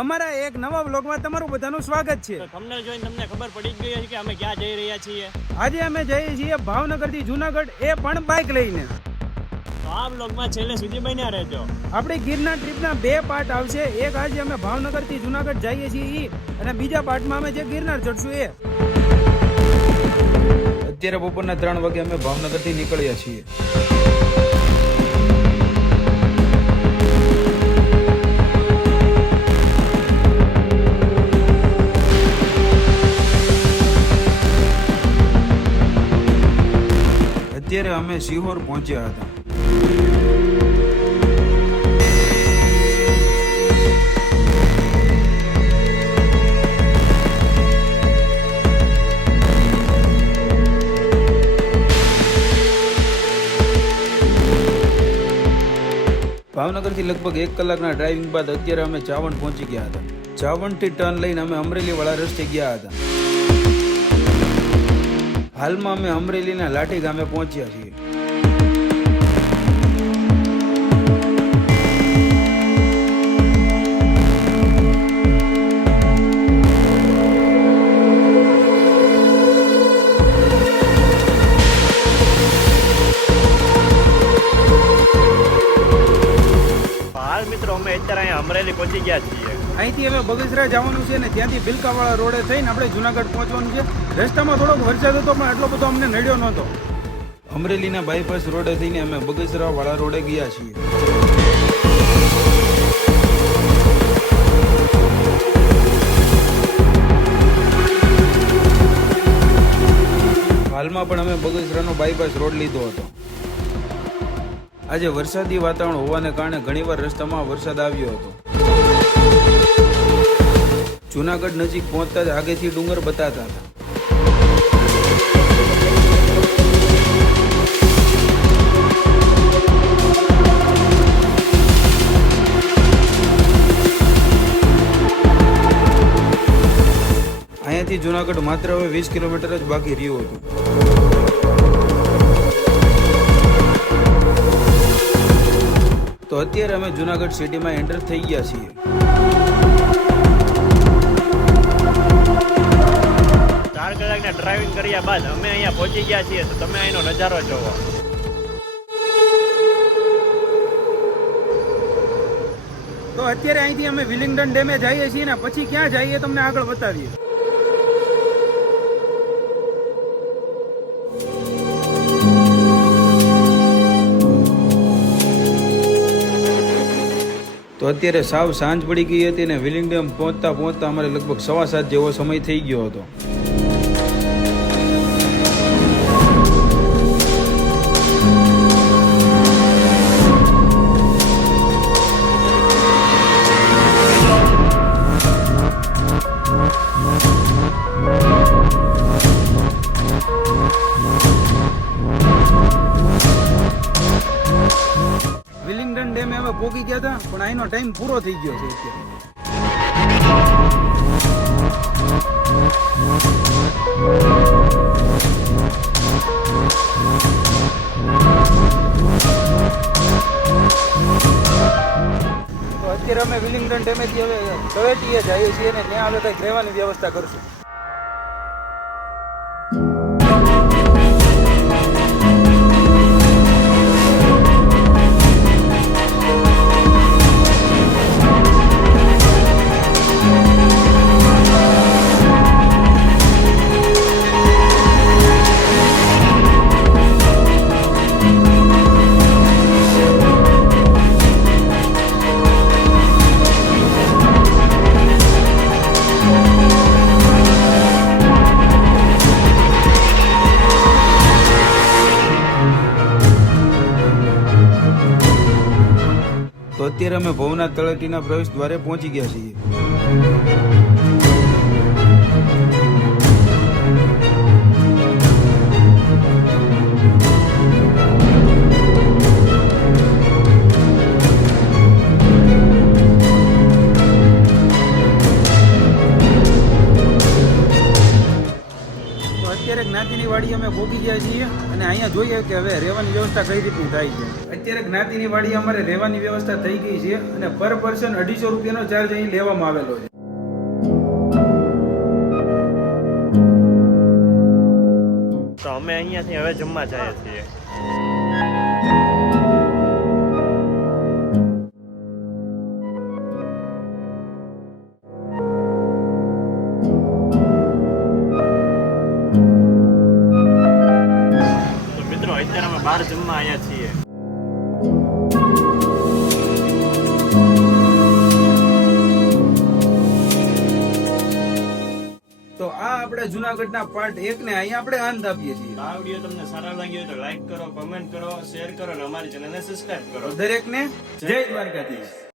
અમારા એક નવા વ્લોગમાં તમારું બધાનું સ્વાગત છે. તમને જોઈને તમને ખબર પડી જ ગઈ છે કે અમે ક્યાં જઈ રહ્યા છીએ. આજે અમે જઈએ છીએ ભાવનગરથી જુનાગઢ, એ પણ બાઇક લઈને. તો આ વ્લોગમાં છેલ્લે સુધી બન્યા રહેજો. આપણી ગિરનાર ટ્રીપના 2 પાર્ટ આવશે. એક આજે અમે ભાવનગરથી જુનાગઢ જઈએ છીએ અને બીજા પાર્ટમાં અમે જે ગિરનાર ચડશું એ. અત્યારે બપોરના 3 વાગે અમે ભાવનગરથી નીકળ્યા છીએ. અત્યારે અમે સિહોર પહોંચ્યા હતા. ભાવનગરથી લગભગ 1 કલાકના ડ્રાઇવિંગ બાદ અત્યારે અમે ચાવંડ પહોંચી ગયા હતા. ચાવંડથી ટર્ન લઈને અમે અમરેલી વાળા રસ્તે ગયા હતા. હાલમાં અમે અમરેલીના લાઠી ગામે પહોંચ્યા છીએ. હાલ મિત્રો અમે અત્યારે અહીંયા અમરેલી પહોંચી ગયા છીએ. અહીંથી અમે બગસરા જવાનું છે ને ત્યાંથી બિલકાવાળા રોડે થઈને આપણે જુનાગઢ પહોંચવાનું છે. રસ્તામાં થોડોક વરસાદ હતો પણ એટલો બધો અમને નડ્યો નહોતો. અમરેલીના બાયપાસ રોડે થઈને અમે બગસરા વાળા રોડે ગયા છીએ. હાલમાં પણ અમે બગસરાનો બાયપાસ રોડ લીધો હતો. આજે વરસાદી વાતાવરણ હોવાને કારણે ઘણીવાર રસ્તામાં વરસાદ આવ્યો હતો. જુનાગઢ નજીક પહોંચતા જ આગેથી ડુંગર બતાતા હતા. અહીંયાથી જુનાગઢ માત્ર હવે 20 કિલોમીટર જ બાકી રહ્યું હતું. તો અત્યારે અમે જુનાગઢ સિટીમાં એન્ટર થઈ ગયા છીએ. 4 કલાકના ડ્રાઇવિંગ કર્યા બાદ અમે અહીંયા પહોંચી ગયા છીએ. તો તમે અહીંનો નજારો જોવો. તો અત્યારે અહીંથી અમે વિલિંગ્ટન ડેમે જઈએ છીએ ને પછી ક્યાં જઈએ તમને આગળ બતાવીએ. તો અત્યારે સાવ સાંજ પડી ગઈ હતી ને વિલિંગ્ટન પહોંચતા અમારે લગભગ 7:15 જેવો સમય થઈ ગયો હતો. વિલિંગ્ટન ડેમે અમે પહોંચી ગયા હતા પણ અહીંનો ટાઈમ પૂરો થઈ ગયો છે અત્યારે. તો અત્યારે અમે વિલિંગ્ટન ડેમેથી હવે તળેટીએ જઈએ છીએ અને ત્યાં હવે કંઈક રહેવાની વ્યવસ્થા કરશું. તો અત્યારે અમે ભવનાથ તળેટીના પ્રવેશ દ્વારે પહોંચી ગયા છીએ. તો અત્યારે જ્ઞાતિની વાડી અમે પહોંચી ગયા છીએ અને અહીંયા જોઈએ કે હવે રહેવાની વ્યવસ્થા કઈ રીતની થાય છે. અત્યારે જ્ઞાતિની વાડી અમારે રહેવાની વ્યવસ્થા થઈ ગઈ છે અને પર પર્સન 250 રૂપિયાનો ચાર્જ અહીં લેવામાં આવેલો છે. તો અમે અહીંયાથી હવે જમવા જઈએ છીએ. તો મિત્રો અત્યારે અમે બહાર જમવા આવ્યા છીએ. તો આ આપણે જુનાગઢના પાર્ટ 1 ને અહીંયા આપણે અંત આપીએ છીએ. આ વિડીયો તમને સારો લાગ્યો હોય તો લાઈક કરો, કમેન્ટ કરો, શેર કરો અને અમારી ચેનલને સબસ્ક્રાઇબ કરો. દરેકને જય દ્વારકાધીશ.